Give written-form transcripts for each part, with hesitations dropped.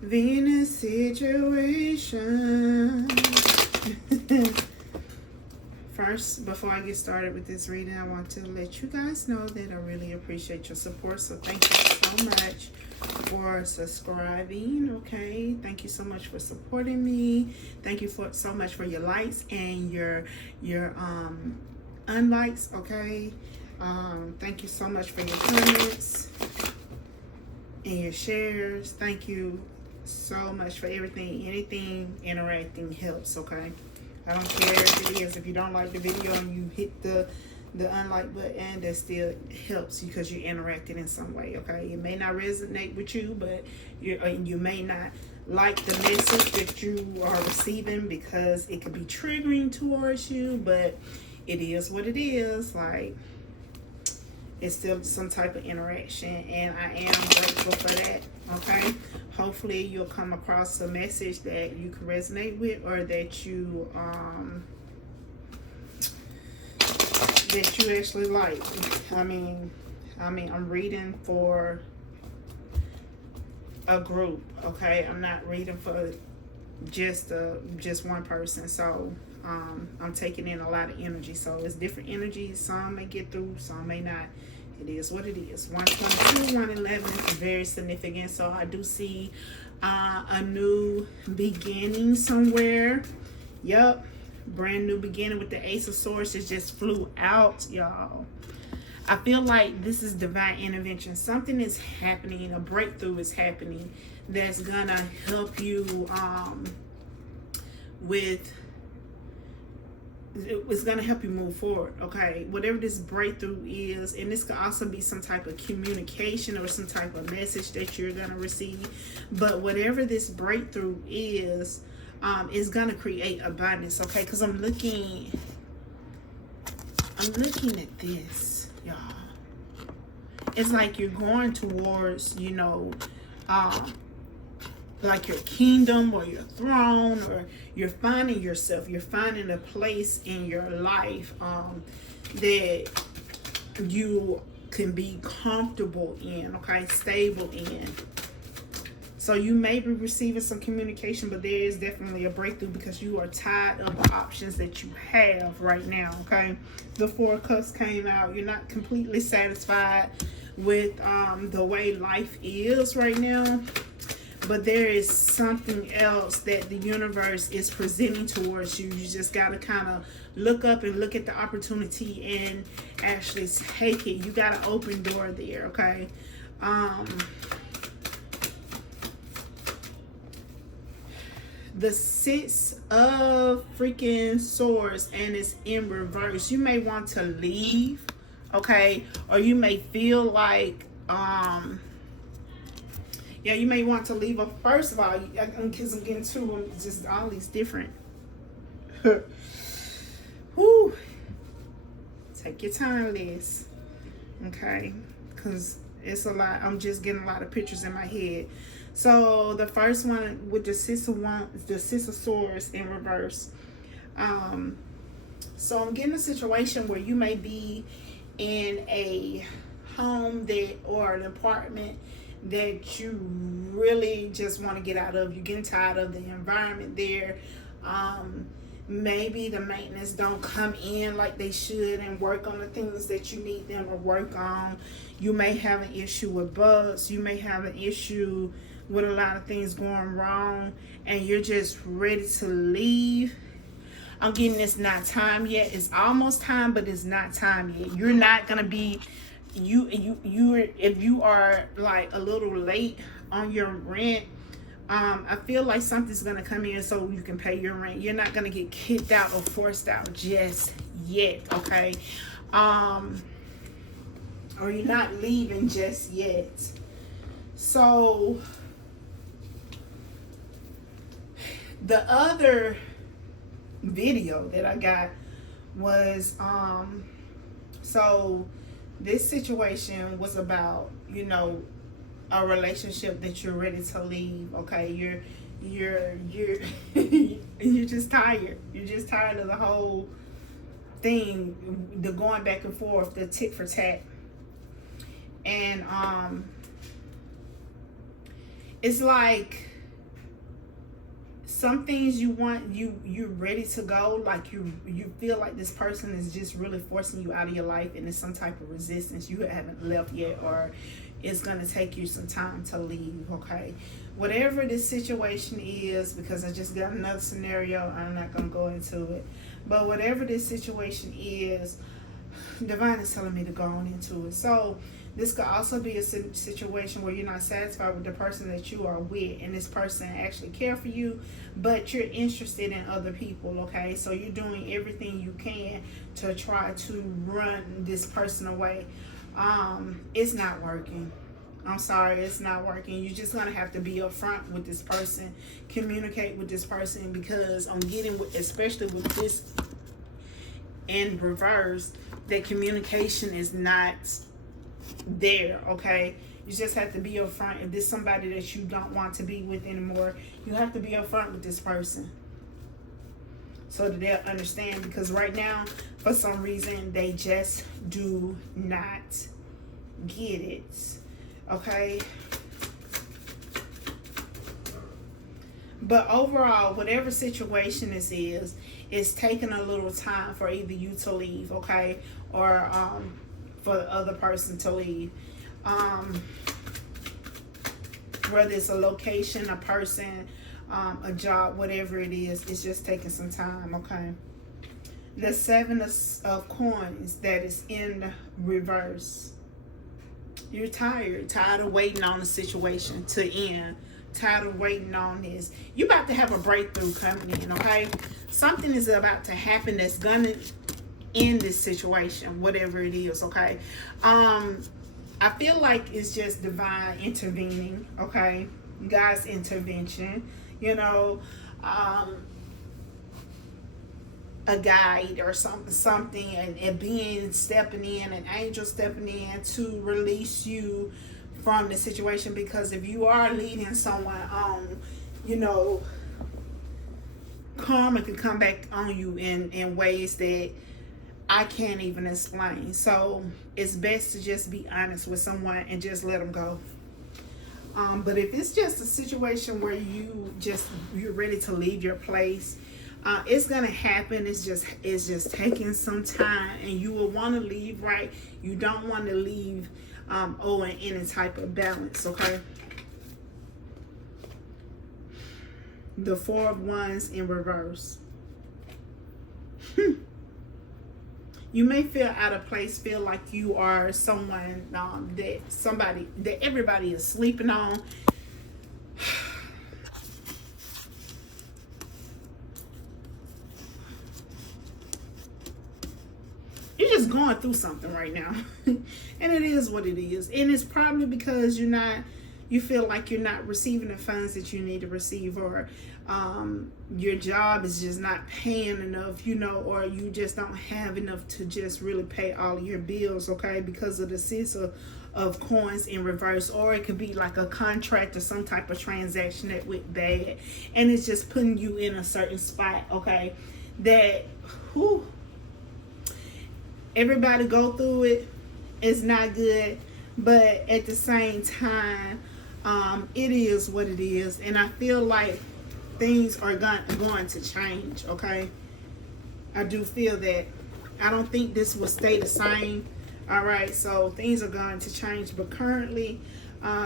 Venus situation. First, before I get started with this reading, I want to let you guys know that I really appreciate your support. So thank you so much for subscribing. Okay, thank you so much for supporting me. Thank you so much for your likes and your unlikes. Okay, thank you so much for your comments and your shares. Thank you so much for everything. Anything interacting helps. Okay, I don't care if it is. If you don't like the video and you hit the unlike button, that still helps because you interacted in some way. Okay, it may not resonate with you, but you may not like the message that you are receiving because it could be triggering towards you, but it is what it is. Like, it's still some type of interaction, and I am grateful for that. Okay, hopefully you'll come across a message that you can resonate with, or that you actually like. I mean I'm reading for a group. Okay, I'm not reading for just one person. So I'm taking in a lot of energy, so it's different energies. Some may get through, some may not. It is what it is. 122, 111 is very significant. So I do see a new beginning somewhere. Yep, brand new beginning with the Ace of Swords. It just flew out, y'all. I feel like this is divine intervention. Something is happening, a breakthrough is happening that's gonna help you it's going to help you move forward. Okay, whatever this breakthrough is, and this could also be some type of communication or some type of message that you're going to receive, but whatever this breakthrough is going to create abundance. Okay, because I'm looking at this, y'all. It's like you're going towards, like your kingdom or your throne, or you're finding yourself, you're finding a place in your life that you can be comfortable in, okay, stable in. So you may be receiving some communication, but there is definitely a breakthrough because you are tired of the options that you have right now. Okay, the Four of Cups came out. You're not completely satisfied with the way life is right now, but there is something else that the universe is presenting towards you. You just got to kind of look up and look at the opportunity and actually take it. You got an open door there, okay? The Six of freaking Swords, and it's in reverse. You may want to leave, okay? Or you may feel like yeah, you may want to leave. First of all, because I'm getting to them, just all these different. Whew. Take your time, Liz. Okay, because it's a lot. I'm just getting a lot of pictures in my head. So the first one with the Six of Swords in reverse. So I'm getting a situation where you may be in a home or an apartment that you really just want to get out of. You're getting tired of the environment there. Maybe the maintenance don't come in like they should and work on the things that you need them to work on. You may have an issue with bugs. You may have an issue with a lot of things going wrong, and you're just ready to leave. I'm getting it's not time yet. It's almost time, but it's not time yet. You're not gonna be if you are like a little late on your rent. I feel like something's gonna come in so you can pay your rent. You're not gonna get kicked out or forced out just yet, okay? Or you're not leaving just yet. So the other video that I got was so this situation was about, a relationship that you're ready to leave. Okay, you're you're just tired. You're just tired of the whole thing, the going back and forth, the tit for tat. And it's like some things you want, you're ready to go, like you feel like this person is just really forcing you out of your life, and it's some type of resistance, you haven't left yet, or it's going to take you some time to leave. Okay, whatever this situation is, because I just got another scenario, I'm not going to go into it, but whatever this situation is, divine is telling me to go on into it. So this could also be a situation where you're not satisfied with the person that you are with, and this person actually care for you, but you're interested in other people. Okay, so you're doing everything you can to try to run this person away. It's not working. I'm sorry, it's not working. You're just gonna have to be upfront with this person, communicate with this person, because I'm getting, especially with this in reverse, that communication is not there. Okay, you just have to be upfront. If this is somebody that you don't want to be with anymore, you have to be upfront with this person so that they'll understand, because right now for some reason they just do not get it. Okay, but overall, whatever situation this is, it's taking a little time for either you to leave, okay, or for the other person to leave. Whether it's a location, a person, a job, whatever it is, it's just taking some time. Okay, the 7 of coins that is in reverse. You're tired of waiting on the situation to end, tired of waiting on this. You're about to have a breakthrough coming in. Okay, something is about to happen that's gonna end this situation, whatever it is. Okay, I feel like it's just divine intervening. Okay, God's intervention, you know, a guide or something, and being stepping in, an angel stepping in to release you from the situation. Because if you are leading someone on, you know, karma can come back on you in ways that I can't even explain. So it's best to just be honest with someone and just let them go. But if it's just a situation where you're ready to leave your place, it's gonna happen. It's just taking some time, and you will want to leave right. You don't want to leave owing any type of balance. Okay. The 4 of Wands in reverse. You may feel out of place, feel like you are someone that everybody is sleeping on. You're just going through something right now. And it is what it is. And it's probably because you feel like you're not receiving the funds that you need to receive, or your job is just not paying enough, you know, or you just don't have enough to just really pay all of your bills. Okay, because of the 6 of coins in reverse. Or it could be like a contract or some type of transaction that went bad, and it's just putting you in a certain spot. Okay, that everybody go through it. It's not good, but at the same time, it is what it is. And I feel like things are going to change. Okay, I do feel that. I don't think this will stay the same. All right, so things are going to change, but currently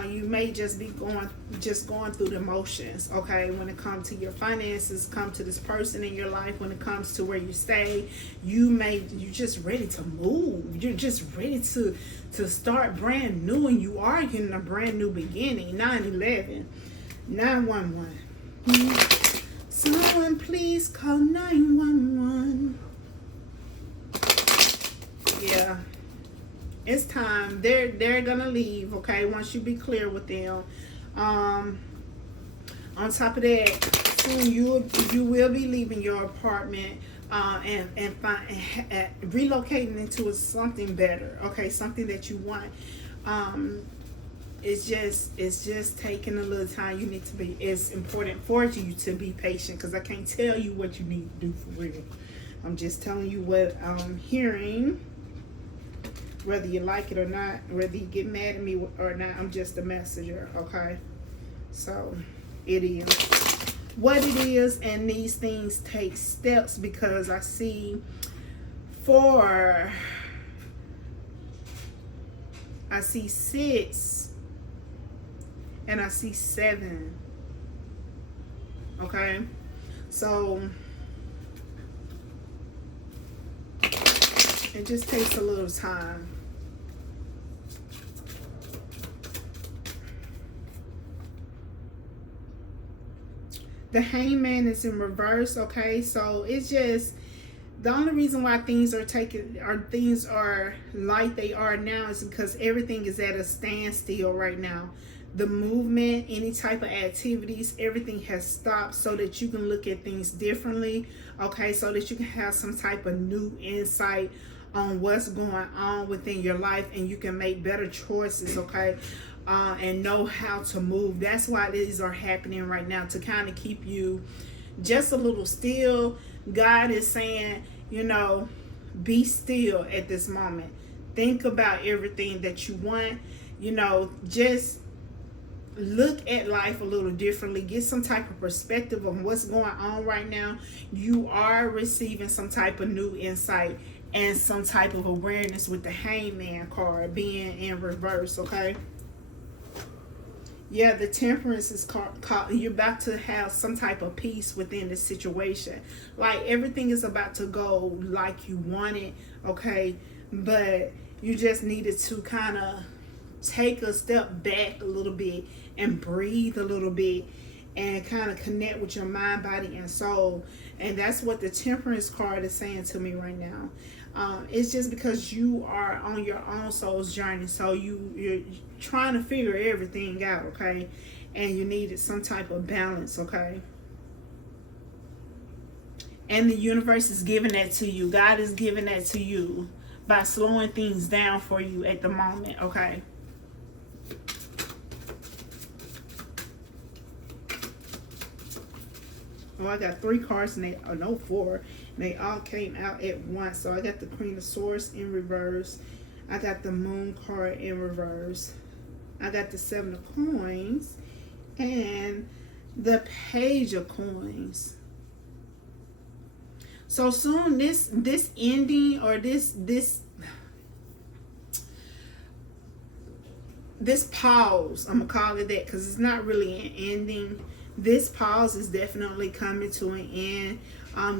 you may just be going through the motions. Okay, when it comes to your finances, come to this person in your life, when it comes to where you stay, you're just ready to move. You're just ready to start brand new, and you are getting a brand new beginning. 911, 911. Someone please call 911. Yeah, it's time. They're gonna leave. Okay, once you be clear with them. On top of that, soon you will be leaving your apartment and relocating into something better. Okay, something that you want. It's just taking a little time. You need to be. It's important for you to be patient, because I can't tell you what you need to do for real. I'm just telling you what I'm hearing. Whether you like it or not, whether you get mad at me or not, I'm just a messenger. Okay, so it is. what it is, and these things take steps, because I see 4, I see 6, and I see 7. Okay, so it just takes a little time. The Hangman is in reverse. Okay, so it's just, the only reason why things are like they are now is because everything is at a standstill right now. The movement, any type of activities, everything has stopped, so that you can look at things differently. Okay, so that you can have some type of new insight on what's going on within your life, and you can make better choices. Okay, and know how to move. That's why these are happening right now, to kind of keep you just a little still. God is saying, you know, be still at this moment. Think about everything that you want. You know, just look at life a little differently. Get some type of perspective on what's going on right now. You are receiving some type of new insight and some type of awareness with the Hangman card being in reverse. Okay, yeah, the Temperance is called. You're about to have some type of peace within the situation. Like, everything is about to go like you want it. Okay, but you just needed to kind of take a step back a little bit and breathe a little bit, and kind of connect with your mind, body, and soul. And that's what the Temperance card is saying to me right now. It's just because you are on your own soul's journey, so you're trying to figure everything out. Okay, and you needed some type of balance. Okay, and the universe is giving that to you. God is giving that to you by slowing things down for you at the moment. Okay. Oh, I got 3 cards, and no, 4. And they all came out at once. So I got the Queen of Swords in reverse. I got the Moon card in reverse. I got the 7 of Coins and the Page of Coins. So soon, this ending, or this pause, I'm gonna call it that, because it's not really an ending. This pause is definitely coming to an end.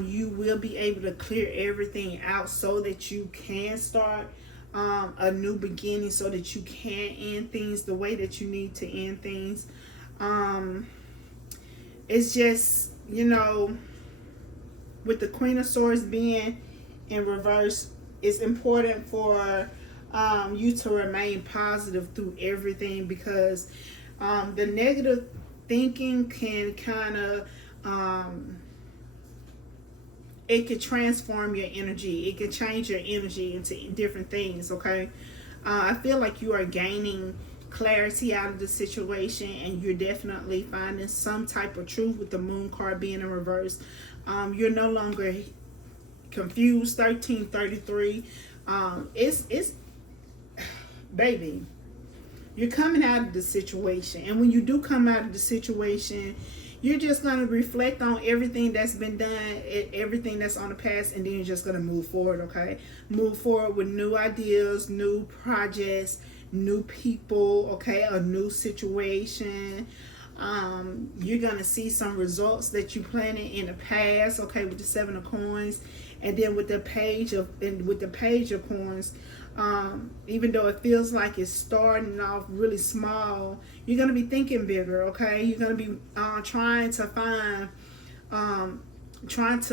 You will be able to clear everything out, so that you can start a new beginning, so that you can end things the way that you need to end things. It's just, you know, with the Queen of Swords being in reverse, it's important for you to remain positive through everything, because the negative thinking can kind of it could transform your energy. It can change your energy into different things. Okay, I feel like you are gaining clarity out of the situation, and you're definitely finding some type of truth with the Moon card being in reverse. You're no longer confused. 1333. It's baby, you're coming out of the situation, and when you do come out of the situation, you're just going to reflect on everything that's been done, everything that's on the past, and then you're just going to move forward. Okay, move forward with new ideas, new projects, new people. Okay, a new situation. You're going to see some results that you planted in the past. Okay, with the 7 of Coins, and then with the Page of Coins. Even though it feels like it's starting off really small, you're going to be thinking bigger. Okay, you're going to be trying to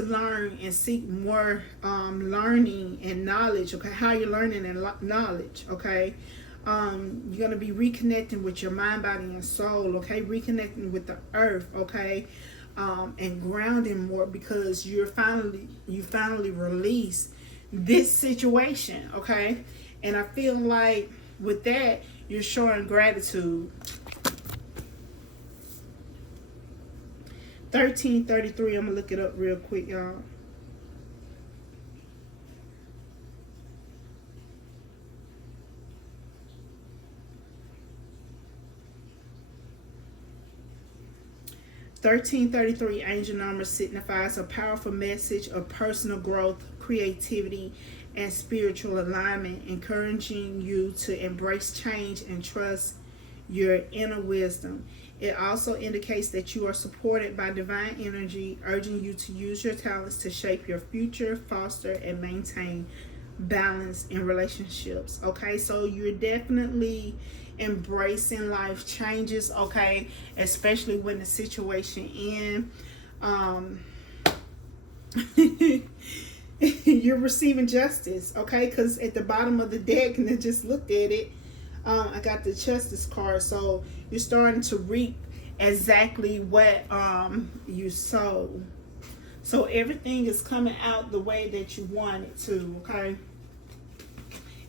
learn and seek more learning and knowledge. Okay, how you're learning and knowledge. Okay, you're going to be reconnecting with your mind, body, and soul. Okay, reconnecting with the earth. Okay, and grounding more, because you finally release this situation. Okay, and I feel like with that, you're showing gratitude. 1333. I'm gonna look it up real quick, y'all. 1333 angel number signifies a powerful message of personal growth, creativity, and spiritual alignment, encouraging you to embrace change and trust your inner wisdom. It also indicates that you are supported by divine energy, urging you to use your talents to shape your future, foster, and maintain balance in relationships. Okay, so you're definitely embracing life changes, okay, especially when the situation in you're receiving justice, okay, because at the bottom of the deck, and I just looked at it, I got the justice card. So you're starting to reap exactly what you sowed. So everything is coming out the way that you want it to, okay?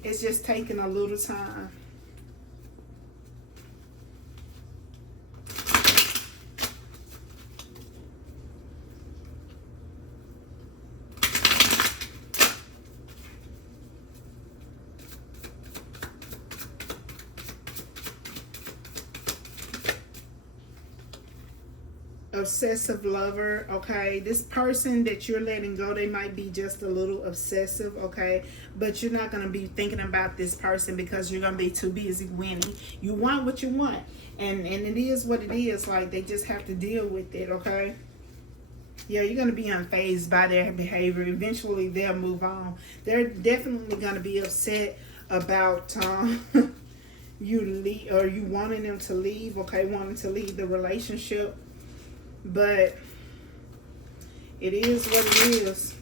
It's just taking a little time. Obsessive lover, okay, this person that you're letting go, they might be just a little obsessive, okay, but you're not going to be thinking about this person because you're going to be too busy winning. You want what you want, and it is what it is. Like, they just have to deal with it, okay? Yeah, you're going to be unfazed by their behavior. Eventually they'll move on. They're definitely going to be upset about you leave, or you wanting them to leave, okay, wanting to leave the relationship. But it is what it is.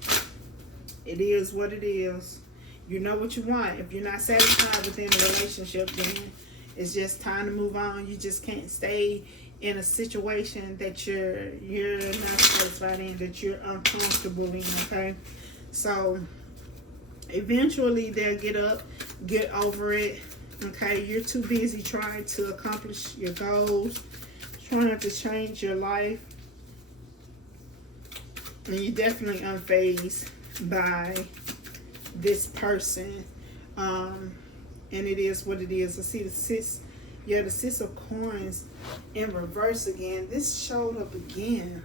It is what it is. You know what you want. If you're not satisfied within a relationship, then it's just time to move on. You just can't stay in a situation that you're not satisfied in, that you're uncomfortable in, okay? So eventually they'll get up, get over it, okay? You're too busy trying to accomplish your goals, trying to change your life, and you're definitely unfazed by this person, and it is what it is. I see the six, yeah, the 6 of coins in reverse again. This showed up again.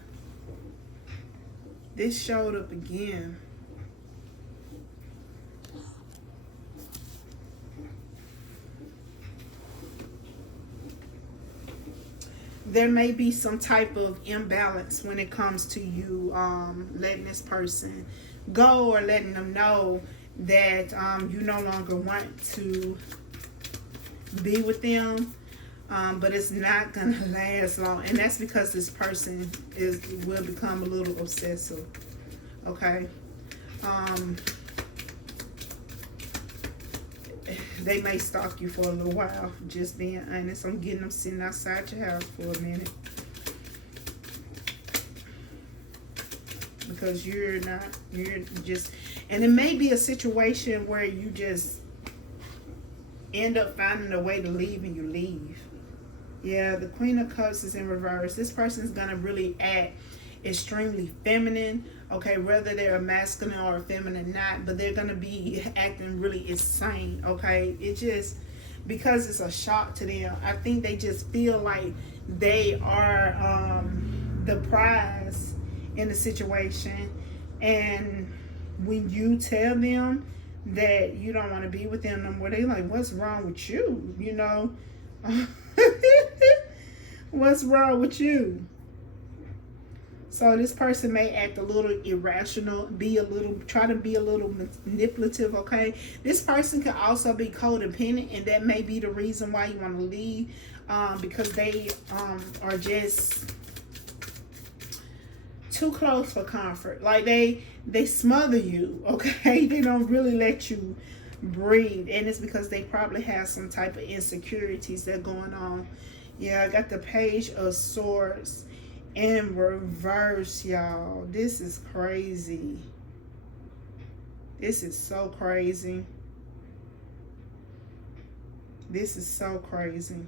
This showed up again. There may be some type of imbalance when it comes to you letting this person go, or letting them know that you no longer want to be with them, but it's not gonna last long, and that's because this person will become a little obsessive, okay? They may stalk you for a little while, just being honest. I'm getting them sitting outside your house for a minute, because you're just, and it may be a situation where you just end up finding a way to leave, and you leave. Yeah, the Queen of Cups is in reverse. This person is going to really act extremely feminine, okay, whether they're a masculine or a feminine, not, but they're going to be acting really insane, okay? It just, because it's a shock to them, I think they just feel like they are the prize in the situation, and when you tell them that you don't want to be with them no more, they like, what's wrong with you, you know? What's wrong with you? So this person may act a little irrational, try to be a little manipulative, okay? This person could also be codependent, and that may be the reason why you want to leave, because they are just too close for comfort. Like they smother you, okay? They don't really let you breathe, and it's because they probably have some type of insecurities that are going on. Yeah, I got the Page of Swords in reverse, y'all. This is crazy. This is so crazy. This is so crazy.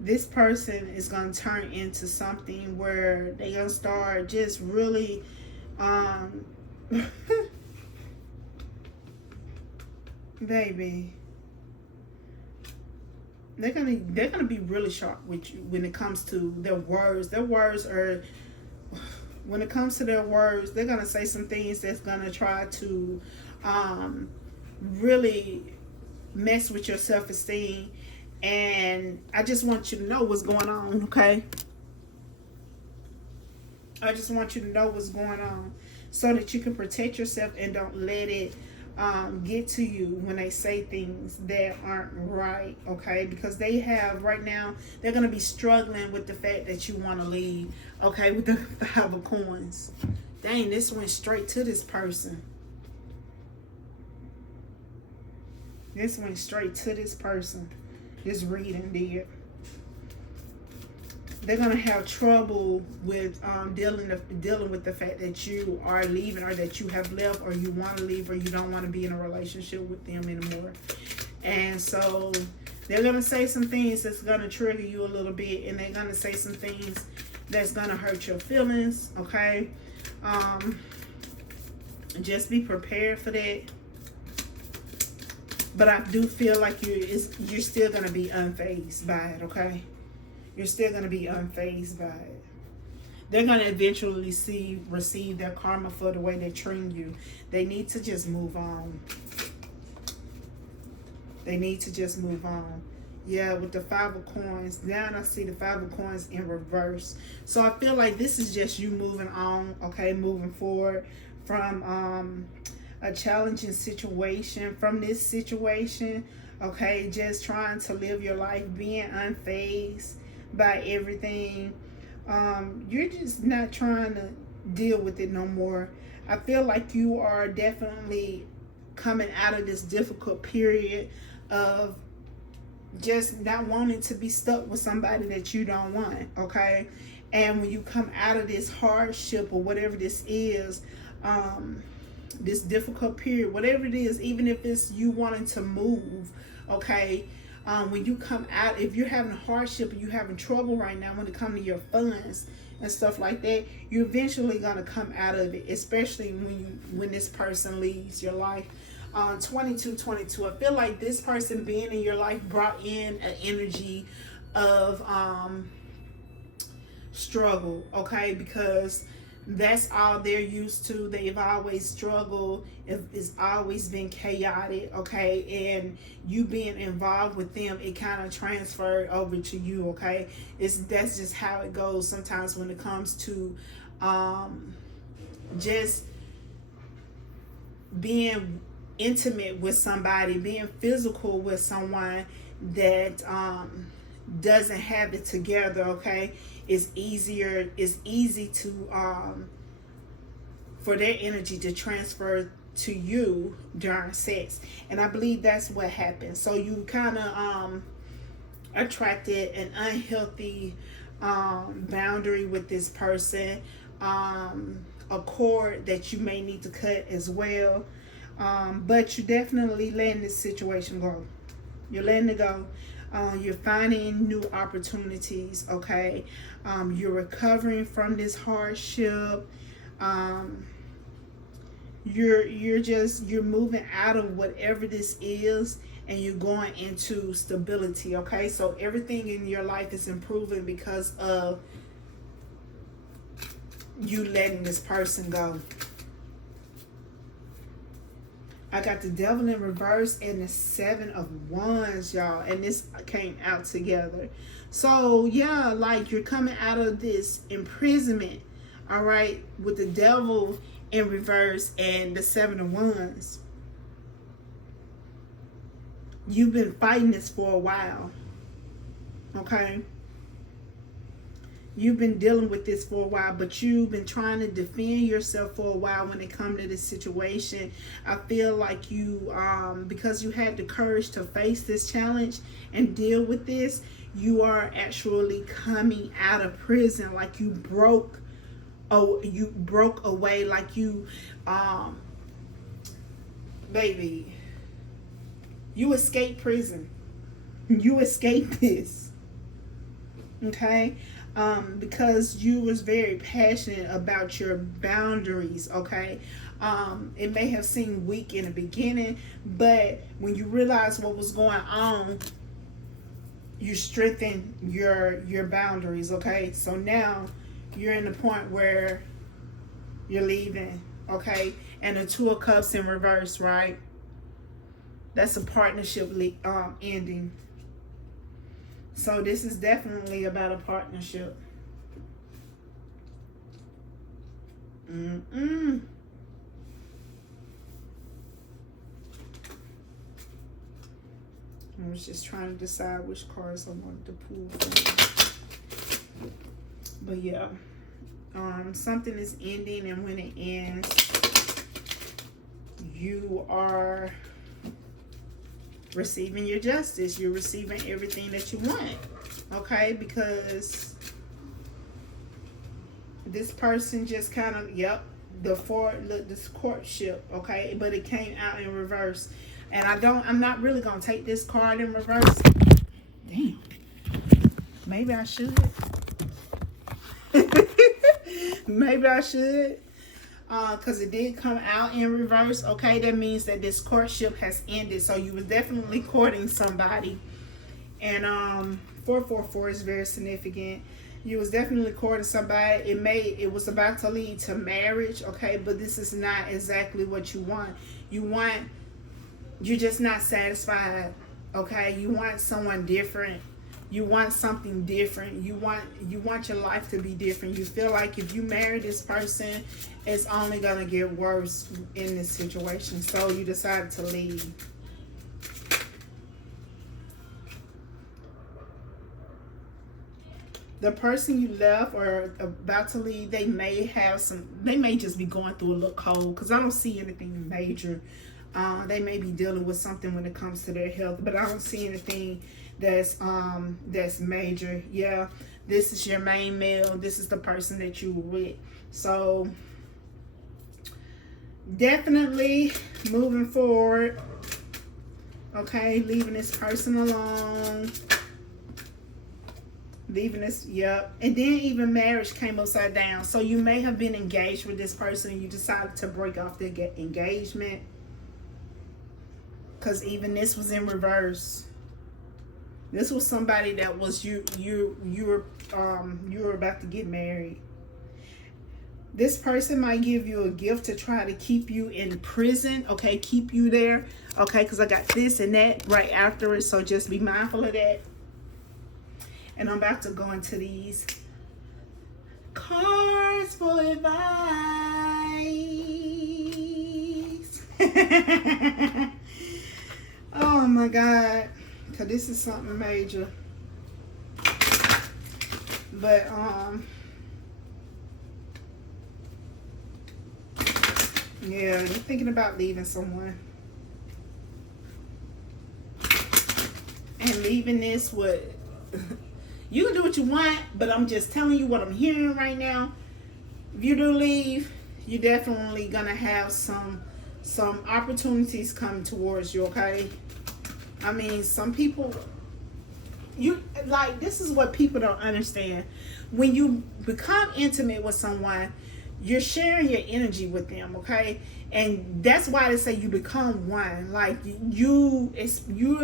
This person is going to turn into something where they're going to start just really baby, they're gonna be really sharp with you when it comes to their words. Their words are, when it comes to their words, they're gonna say some things that's gonna try to really mess with your self-esteem. And I just want you to know what's going on, okay? I just want you to know what's going on so that you can protect yourself and don't let it get to you when they say things that aren't right, okay? Because they have, right now, they're going to be struggling with the fact that you want to leave, okay, with the 5 of coins. Dang, this went straight to this person. This went straight to this person. This reading did. They're gonna have trouble with dealing with the fact that you are leaving, or that you have left, or you want to leave, or you don't want to be in a relationship with them anymore. And so they're gonna say some things that's gonna trigger you a little bit, and they're gonna say some things that's gonna hurt your feelings. Okay, just be prepared for that. But I do feel like you're still gonna be unfazed by it. Okay. You're still going to be unfazed by it. They're going to eventually receive their karma for the way they treat you. They need to just move on. They need to just move on. Yeah, with the 5 of coins. Now I see the 5 of coins in reverse. So I feel like this is just you moving on, okay, moving forward from a challenging situation, from this situation, okay, just trying to live your life, being unfazed by everything. You're just not trying to deal with it no more. I feel like you are definitely coming out of this difficult period of just not wanting to be stuck with somebody that you don't want, okay? And when you come out of this hardship or whatever this is, this difficult period, whatever it is, even if it's you wanting to move, okay? When you come out, if you're having hardship and you're having trouble right now when it comes to your funds and stuff like that, you're eventually going to come out of it, especially when this person leaves your life. 2222, I feel like this person being in your life brought in an energy of struggle, okay? Because that's all they're used to. They've always struggled. It's always been chaotic, okay? And you being involved with them, it kind of transferred over to you, okay? That's just how it goes sometimes when it comes to just being intimate with somebody, being physical with someone that doesn't have it together, okay? It's easy to for their energy to transfer to you during sex. And I believe that's what happened. So you kind of attracted an unhealthy boundary with this person, a cord that you may need to cut as well. But you're definitely letting this situation go. You're letting it go. You're finding new opportunities, okay? You're recovering from this hardship. You're moving out of whatever this is, and you're going into stability, okay? So everything in your life is improving because of you letting this person go. I got the Devil in reverse and the 7 of Wands, y'all. And this came out together. So, yeah, like you're coming out of this imprisonment, all right, with the Devil in reverse and the 7 of Wands. You've been fighting this for a while, okay? You've been dealing with this for a while, but you've been trying to defend yourself for a while when it comes to this situation. I feel like you, because you had the courage to face this challenge and deal with this, you are actually coming out of prison. Like you broke away, like you, baby, you escaped prison. You escaped this, okay? Because you was very passionate about your boundaries, okay? It may have seemed weak in the beginning, but when you realized what was going on, you strengthen your boundaries. Okay, so now you're in the point where you're leaving. Okay, and the Two of Cups in reverse, right? That's a partnership ending. So this is definitely about a partnership. I was just trying to decide which cards I wanted to pull from. But yeah, something is ending, and when it ends, you are receiving your justice. You're receiving everything that you want. Okay, because this person just kind of, this courtship, okay, but it came out in reverse. And I'm not really gonna take this card in reverse. Damn. Maybe I should. Maybe I should. Because it did come out in reverse. Okay, that means that this courtship has ended. So you were definitely courting somebody. And 444 is very significant. You was definitely courting somebody. It was about to lead to marriage. Okay, but this is not exactly what you want. You're just not satisfied. Okay, you want someone different. You want something different. You want your life to be different. You feel like if you marry this person, it's only gonna get worse in this situation. So you decided to leave. The person you left or about to leave, they may just be going through a little cold, because I don't see anything major. They may be dealing with something when it comes to their health, but I don't see anything that's major. Yeah, this is your main male. This is the person that you were with. So definitely moving forward. Okay, leaving this person alone. Leaving this, yep. And then even marriage came upside down. So you may have been engaged with this person and you decided to break off the engagement. Because even this was in reverse. This was somebody that was you were about to get married. This person might give you a gift to try to keep you in prison. Okay, keep you there. Okay, because I got this and that right after it. So just be mindful of that. And I'm about to go into these cards for advice. Oh my God. Because this is something major. But, yeah, you're thinking about leaving someone. And leaving this with... You can do what you want, but I'm just telling you what I'm hearing right now. If you do leave, you're definitely gonna have some opportunities come towards you. Okay, I mean, some people, this is what people don't understand. When you become intimate with someone, you're sharing your energy with them. Okay, and that's why they say you become one. Like you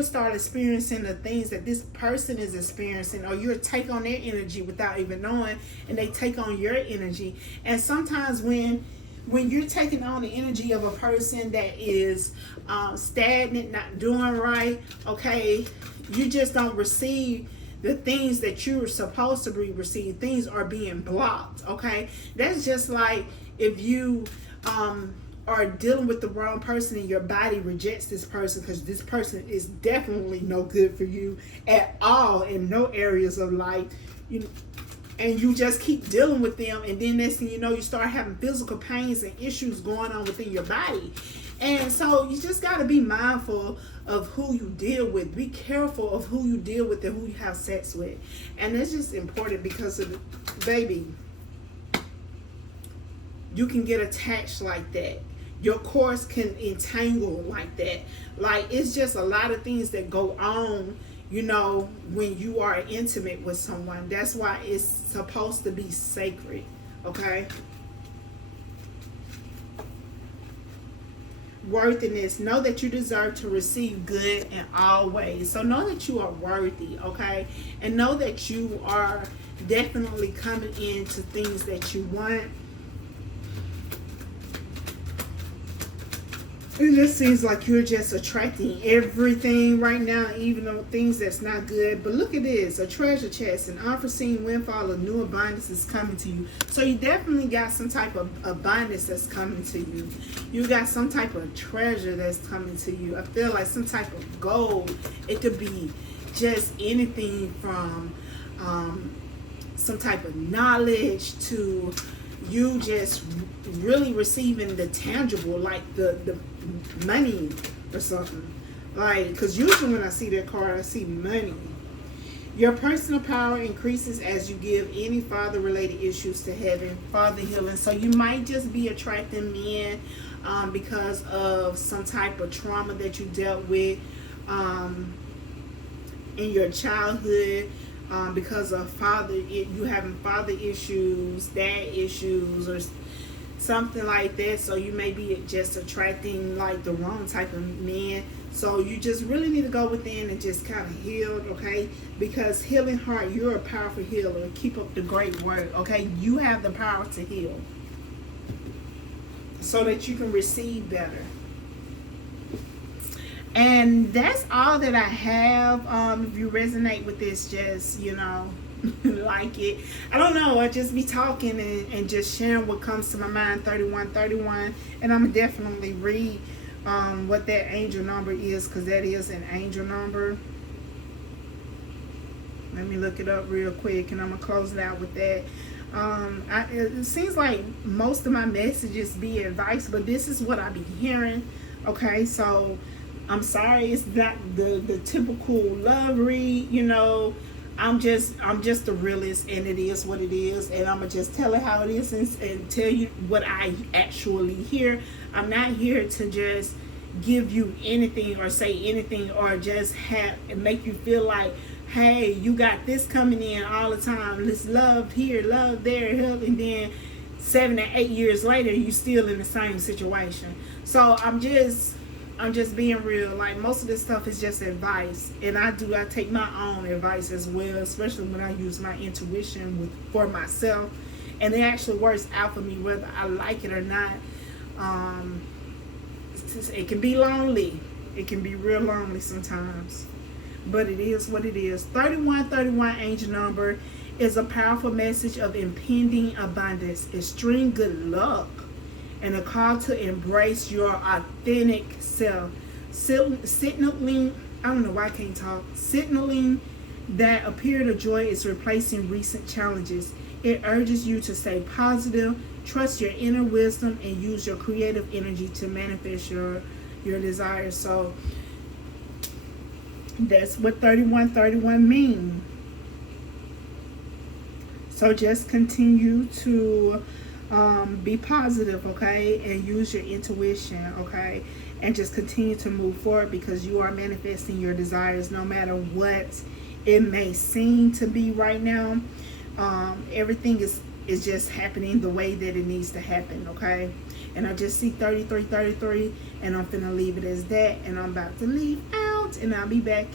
start experiencing the things that this person is experiencing, or you take on their energy without even knowing, and they take on your energy. And sometimes when you're taking on the energy of a person that is stagnant, not doing right, okay, you just don't receive the things that you're supposed to be receiving. Things are being blocked. Okay, that's just like if you are dealing with the wrong person and your body rejects this person, because this person is definitely no good for you at all in no areas of life, and you just keep dealing with them, and then next thing you know, you start having physical pains and issues going on within your body. And so you just got to be mindful of who you deal with. Be careful of who you deal with and who you have sex with. And that's just important, because baby, you can get attached like that. Your course can entangle like that. Like, it's just a lot of things that go on, when you are intimate with someone. That's why it's supposed to be sacred. Okay? worthiness. Know that you deserve to receive good in all ways. So know that you are worthy, okay? And know that you are definitely coming into things that you want. It just seems like you're just attracting everything right now, even though things that's not good. But look at this, a treasure chest, an unforeseen windfall of new abundance is coming to you. So you definitely got some type of abundance that's coming to you. You got some type of treasure that's coming to you. I feel like some type of gold. It could be just anything from some type of knowledge to you just really receiving the tangible, like the money or something. Like, because usually when I see that card, I see money. Your personal power increases as you give any father related issues to heaven, father healing. So you might just be attracting men because of some type of trauma that you dealt with in your childhood. Because of you having father issues, dad issues, or something like that. So you may be just attracting like the wrong type of men. So you just really need to go within and just kind of heal, okay? Because healing heart, you're a powerful healer. Keep up the great work, okay? You have the power to heal so that you can receive better. And that's all that I have. If you resonate with this, just, like it. I don't know. I just be talking and just sharing what comes to my mind. 3131. And I'm definitely read what that angel number is, because that is an angel number. Let me look it up real quick, and I'm going to close it out with that. It seems like most of my messages be advice, but this is what I be hearing. Okay, so I'm sorry it's not the typical love read, I'm just the realist, and it is what it is, and I'm gonna just tell it how it is and tell you what I actually hear. I'm not here to just give you anything or say anything or just make you feel like, hey, you got this coming in all the time. Let's love here, love there, help, and then 7 or 8 years later you still in the same situation. So I'm just being real. Like, most of this stuff is just advice, and I take my own advice as well, especially when I use my intuition for myself, and it actually works out for me whether I like it or not. It can be lonely. It can be real lonely sometimes, but it is what it is. 3131 angel number is a powerful message of impending abundance, extreme good luck, and a call to embrace your authentic self. Signaling that a period of joy is replacing recent challenges. It urges you to stay positive, trust your inner wisdom, and use your creative energy to manifest your desires. So that's what 3131 means. So just continue to be positive, okay, and use your intuition, okay, and just continue to move forward, because you are manifesting your desires no matter what it may seem to be right now. Everything is just happening the way that it needs to happen, okay? And I just see 3333, and I'm finna leave it as that, and I'm about to leave out, and I'll be back